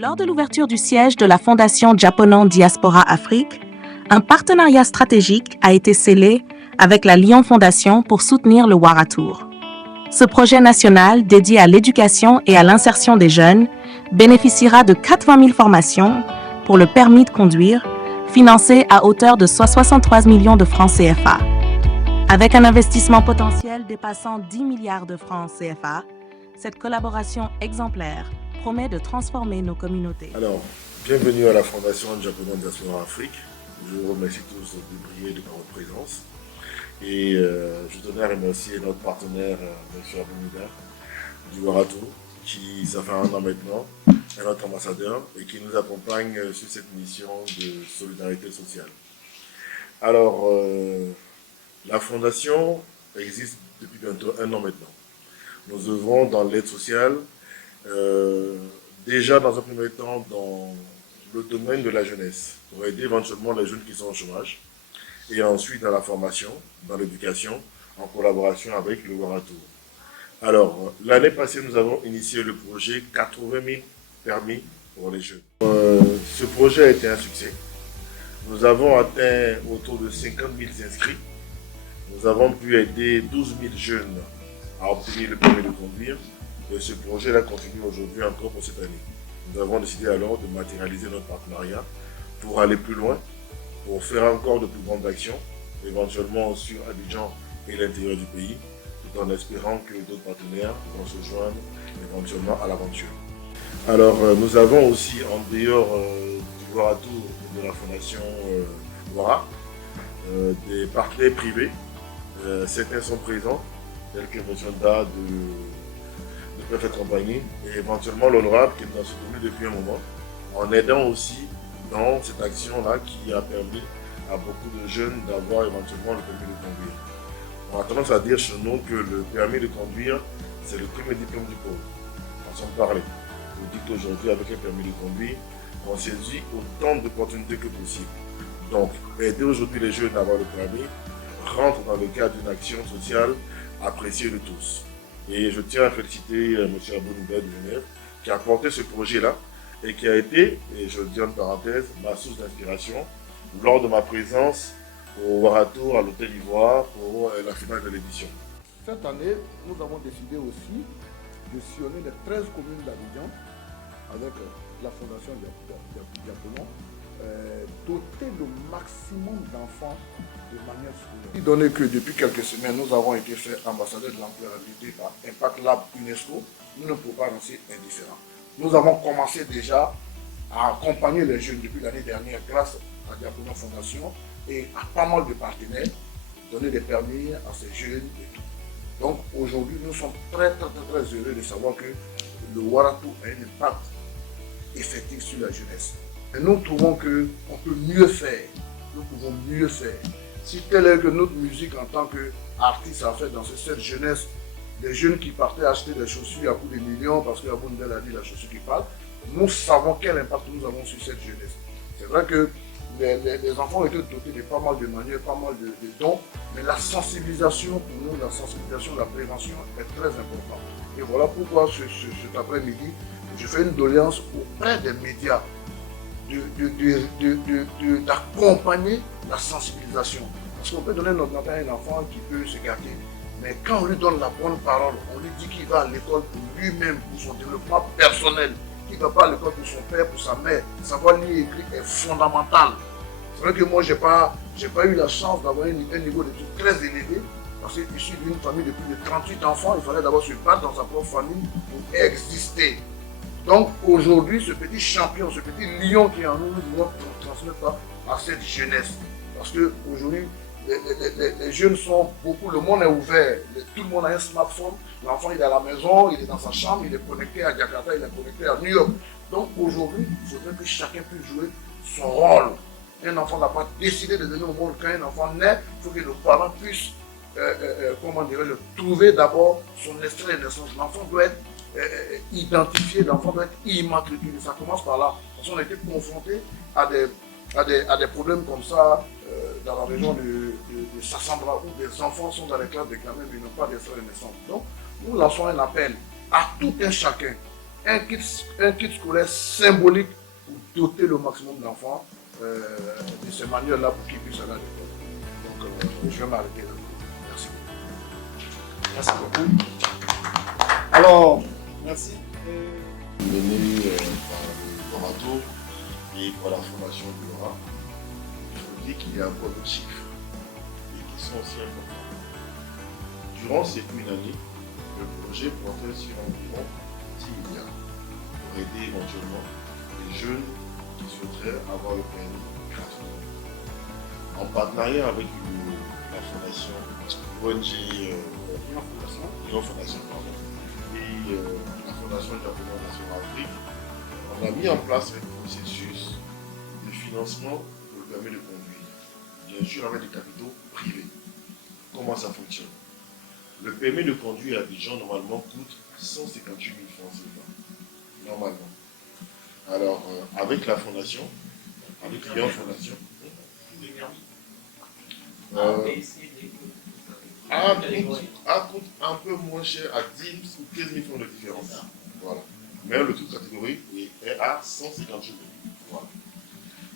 Lors de l'ouverture du siège de la Fondation Japonan Diaspora Afrique, un partenariat stratégique a été scellé avec la Lyon Fondation pour soutenir le Waratour. Ce projet national dédié à l'éducation et à l'insertion des jeunes bénéficiera de 80 000 formations pour le permis de conduire, financé à hauteur de 63 millions de francs CFA. Avec un investissement potentiel dépassant 10 milliards de francs CFA, cette collaboration exemplaire promet de transformer nos communautés. Alors, bienvenue à la Fondation Japonan Diaspora Afrique. Je vous remercie tous de briller de votre présence. Et je tenais à remercier notre partenaire, M. Aboumida, du Waratour, qui, ça fait 1 an maintenant, est notre ambassadeur et qui nous accompagne sur cette mission de solidarité sociale. Alors, la Fondation existe depuis bientôt 1 an maintenant. Nous œuvrons dans l'aide sociale, déjà dans un premier temps dans le domaine de la jeunesse, pour aider éventuellement les jeunes qui sont au chômage, et ensuite dans la formation, dans l'éducation, en collaboration avec le Waratour. Alors, l'année passée, nous avons initié le projet 80 000 permis pour les jeunes. Ce projet a été un succès. Nous avons atteint autour de 50 000 inscrits. Nous avons pu aider 12 000 jeunes à obtenir le permis de conduire. Et ce projet-là continue aujourd'hui encore pour cette année. Nous avons décidé alors de matérialiser notre partenariat pour aller plus loin, pour faire encore de plus grandes actions, éventuellement sur Abidjan et l'intérieur du pays, tout en espérant que d'autres partenaires vont se joindre éventuellement à l'aventure. Alors nous avons aussi en dehors du Waratour de la Fondation Wara, des partenaires privés. Certains sont présents, tels que M. Nda de préfet de compagnie et éventuellement l'honorable qui est dans ce domaine depuis un moment, en aidant aussi dans cette action-là qui a permis à beaucoup de jeunes d'avoir éventuellement le permis de conduire. On a tendance à dire chez nous que le permis de conduire, c'est le premier diplôme du pauvre. Façon de parler. Vous dites qu'aujourd'hui, avec un permis de conduire, on saisit autant d'opportunités que possible. Donc, aider aujourd'hui les jeunes à avoir le permis rentre dans le cadre d'une action sociale appréciée de tous. Et je tiens à féliciter M. Aboumida de Genève qui a porté ce projet-là et qui a été, et je le dis en parenthèse, ma source d'inspiration lors de ma présence au Waratour à l'Hôtel Ivoire pour la finale de l'édition. Cette année, nous avons décidé aussi de sillonner les 13 communes d'Abidjan avec la Fondation Japonan, doter le maximum d'enfants de manière scolaire. Étant donné que depuis quelques semaines, nous avons été faits ambassadeurs de l'employabilité par Impact Lab UNESCO, nous ne pouvons pas rester indifférents. Nous avons commencé déjà à accompagner les jeunes depuis l'année dernière grâce à Japonan Fondation et à pas mal de partenaires, donner des permis à ces jeunes et tout. Donc aujourd'hui, nous sommes très heureux de savoir que le Waratour a un impact effectif sur la jeunesse. Et nous trouvons qu'on peut mieux faire, nous pouvons mieux faire. Si telle est que notre musique en tant qu'artiste a fait dans cette jeunesse, des jeunes qui partaient acheter des chaussures à coût de millions parce qu'Aboundel a dit la chaussure qui parle, nous savons quel impact nous avons sur cette jeunesse. C'est vrai que les enfants ont été dotés de pas mal de manières, pas mal de dons, mais la sensibilisation pour nous, la sensibilisation, la prévention est très importante. Et voilà pourquoi cet après-midi, je fais une doléance auprès des médias d'accompagner la sensibilisation. Parce qu'on peut donner notre matin à un enfant qui peut se gâter, mais quand on lui donne la bonne parole, on lui dit qu'il va à l'école pour lui-même, pour son développement personnel, qu'il ne va pas à l'école pour son père, pour sa mère, savoir lire et écrire est fondamental. C'est vrai que moi, je n'ai pas eu la chance d'avoir un niveau d'études très élevé, parce que issu d'une famille de plus de 38 enfants, il fallait d'abord se battre dans sa propre famille pour exister. Donc aujourd'hui, ce petit champion, ce petit lion qui est en nous, nous devons transmettre à cette jeunesse. Parce qu'aujourd'hui, les jeunes sont beaucoup, le monde est ouvert, tout le monde a un smartphone, l'enfant il est à la maison, il est dans sa chambre, il est connecté à Jakarta, il est connecté à New York. Donc aujourd'hui, il faudrait que chacun puisse jouer son rôle. Un enfant n'a pas décidé de venir au monde. Quand un enfant naît, il faut que nos parents puissent trouver d'abord son extrait de naissance. L'enfant doit être identifié, l'enfant doit être immatriculé. Ça commence par là. Parce qu'on a été confronté à des problèmes comme ça dans la région de Sassambra où des enfants sont dans les classes d'examen mais n'ont pas d'extrait de naissance. Donc, nous lançons un appel à tout un chacun un kit scolaire symbolique pour doter le maximum d'enfants de ces manuels-là pour qu'ils puissent aller à l'école. Donc, je vais m'arrêter là. Merci. Merci beaucoup. Alors, merci. Mené par le Lorato et par la fondation du Lora, il faut dire qu'il y a encore d'autres chiffres et qui sont aussi importants. Durant ces une année, le projet portait sur environ 10 milliards pour aider éventuellement les jeunes qui souhaiteraient avoir le permis gratuitement. En partenariat avec la fondation ONG Lyon Fondation et la Fondation japonaise Diaspora Afrique, on a mis en place un processus de financement pour le permis de conduire, bien sûr avec des capitaux privés. Comment ça fonctionne? Le permis de conduire à Abidjan normalement coûte 158 000 francs CFA, normalement. Alors, avec la fondation, avec Lyon Fondation, coûte un peu moins cher, à 10 ou 15 000 francs de différence. Voilà. Mais le taux de catégorie est à 158 000. Voilà.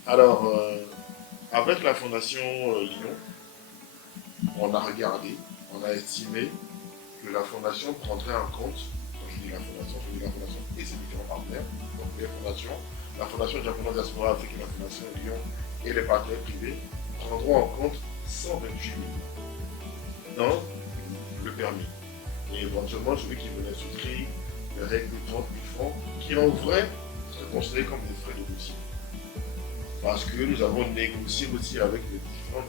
Alors, avec la fondation Lyon, on a regardé, on a estimé que la fondation prendrait en compte, quand je dis la fondation et ses différents partenaires, donc les fondations, la Fondation japonaise Diaspora Afrique et la Fondation Lyon et les partenaires privés prendront en compte 128 000 dans le permis. Et éventuellement, celui qui venait souscrire les règles de 30 000 francs, qui en vrai seraient considérés comme des frais de dossier. Parce que nous avons négocié aussi avec les différents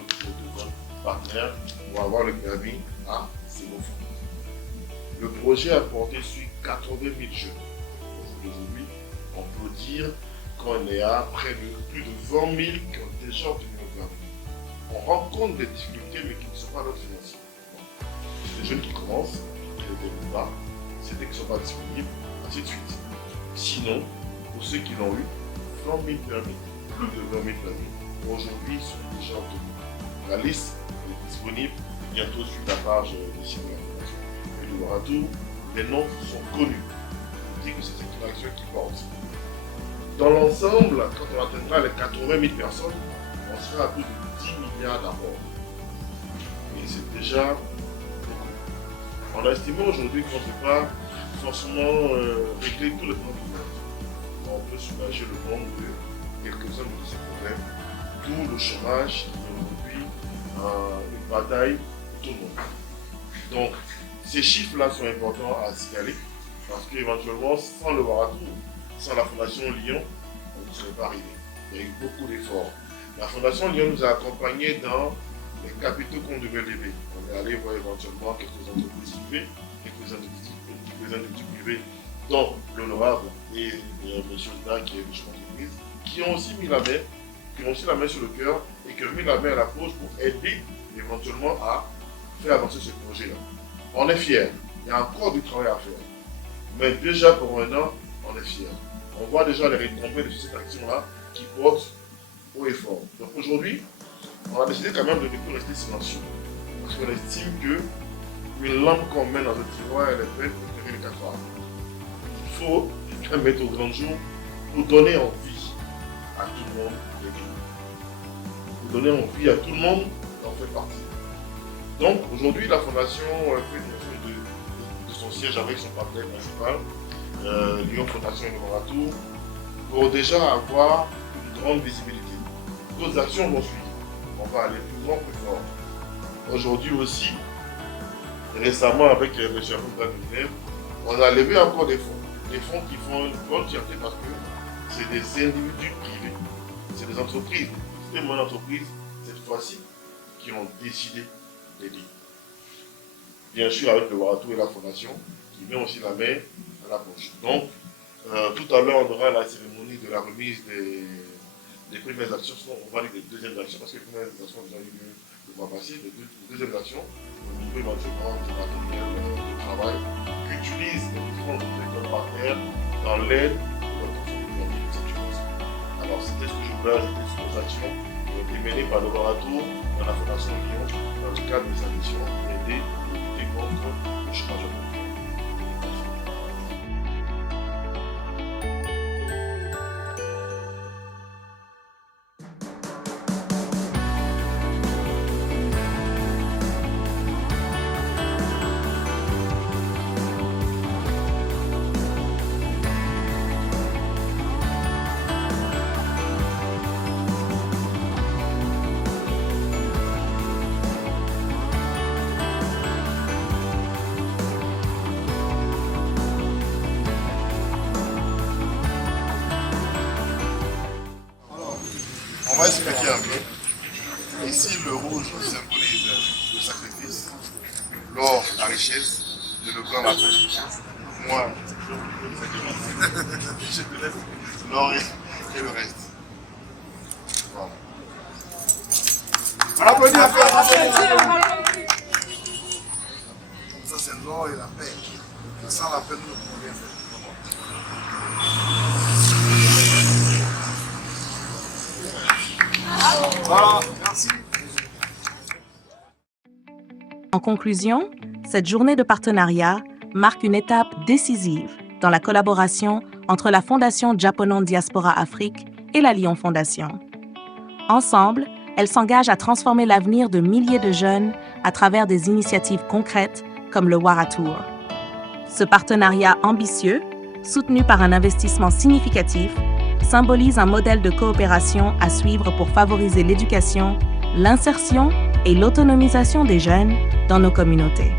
partenaires pour avoir le permis à 0 francs. Le projet a porté sur 80 000 jeunes. Aujourd'hui, on peut dire qu'on est à près de plus de 20 000 qui ont déjà obtenu le permis. On rencontre des difficultés, mais qui ne sont pas notre financier. C'est des jeunes qui commencent, qui ne développent pas, c'est des qui ne sont pas disponibles, ainsi de suite. Sinon, pour ceux qui l'ont eu, 20 000 permis, plus de 20 000 permis, aujourd'hui sont déjà obtenus. La liste est disponible bientôt sur la page des sites de la Fondation et du Lorato. Les noms sont connus. On dit que c'est cette action qui porte. Dans l'ensemble, quand on atteindra les 80 000 personnes, on sera à plus de 10 milliards d'apports. Et c'est déjà beaucoup. On a estimé aujourd'hui qu'on ne peut pas forcément régler tous les problèmes. On peut soulager le nombre de quelques-uns de ces problèmes, d'où le chômage qui est aujourd'hui une bataille pour tout le monde. Donc, ces chiffres-là sont importants à signaler parce qu'éventuellement, sans le Lorato, sans la Fondation Lyon, on ne serait pas arrivé. Il y a eu beaucoup d'efforts. La Fondation Lyon nous a accompagnés dans les capitaux qu'on devait lever. On est allé voir éventuellement quelques entreprises privées, quelques individus privés, dont l'honorable et M. Da, qui est le chef d'entreprise, qui ont aussi mis la main, qui ont aussi la main sur le cœur et qui ont mis la main à la poche pour aider éventuellement à faire avancer ce projet-là. On est fiers. Il y a encore du travail à faire. Mais déjà pour un an, on est fiers. On voit déjà les récompenses de cette action-là qui porte haut et fort. Donc aujourd'hui, on a décidé quand même de ne plus rester silencieux. Parce qu'on estime qu'une lampe qu'on met dans un tiroir, elle est faite pour éclairer les 4 heures. Il faut la mettre au grand jour pour donner envie à tout le monde d'aider. Pour donner envie à tout le monde d'en faire partie. Donc aujourd'hui, la Fondation fait de son siège avec son partenaire principal, Lyon Fondation et Lorato, pour déjà avoir une grande visibilité. D'autres actions vont suivre. On va aller plus grand, plus fort. Aujourd'hui aussi, récemment avec M. Apoukra, on a levé encore des fonds. Des fonds qui font une bonne fierté parce que c'est des individus privés. C'est des entreprises, des petites entreprises, cette fois-ci, qui ont décidé d'aider. Bien sûr avec le Lorato et la Fondation, qui met aussi la main à la poche. Donc, tout à l'heure, on aura la cérémonie de la remise des premières actions, sinon on va aller des deuxièmes actions, parce que les premières actions ont déjà eu lieu le mois passé, les deuxièmes actions, au niveau éventuellement du matériel de travail, qu'utilisent les différents écoles partenaires dans l'aide de l'obtention du permis de cette chose. Alors, c'était ce que je voulais ajouter sur les actions qui ont été menées par le Lorato dans la Fondation Lyon, dans le cadre de sa mission d'aider et de lutter contre le chômage. va expliquer un peu. Ici, le rouge symbolise le sacrifice, l'or, la richesse, et le blanc, la paix. Moi, je te laisse l'or et le reste. Voilà. On applaudit un peu. Ça, c'est l'or et la paix. Sans la paix, nous ne pouvons rien faire. Voilà, merci. En conclusion, cette journée de partenariat marque une étape décisive dans la collaboration entre la Fondation Japonon Diaspora Afrique et la Lyon Fondation. Ensemble, elles s'engagent à transformer l'avenir de milliers de jeunes à travers des initiatives concrètes comme le Waratour. Ce partenariat ambitieux, soutenu par un investissement significatif, symbolise un modèle de coopération à suivre pour favoriser l'éducation, l'insertion et l'autonomisation des jeunes dans nos communautés.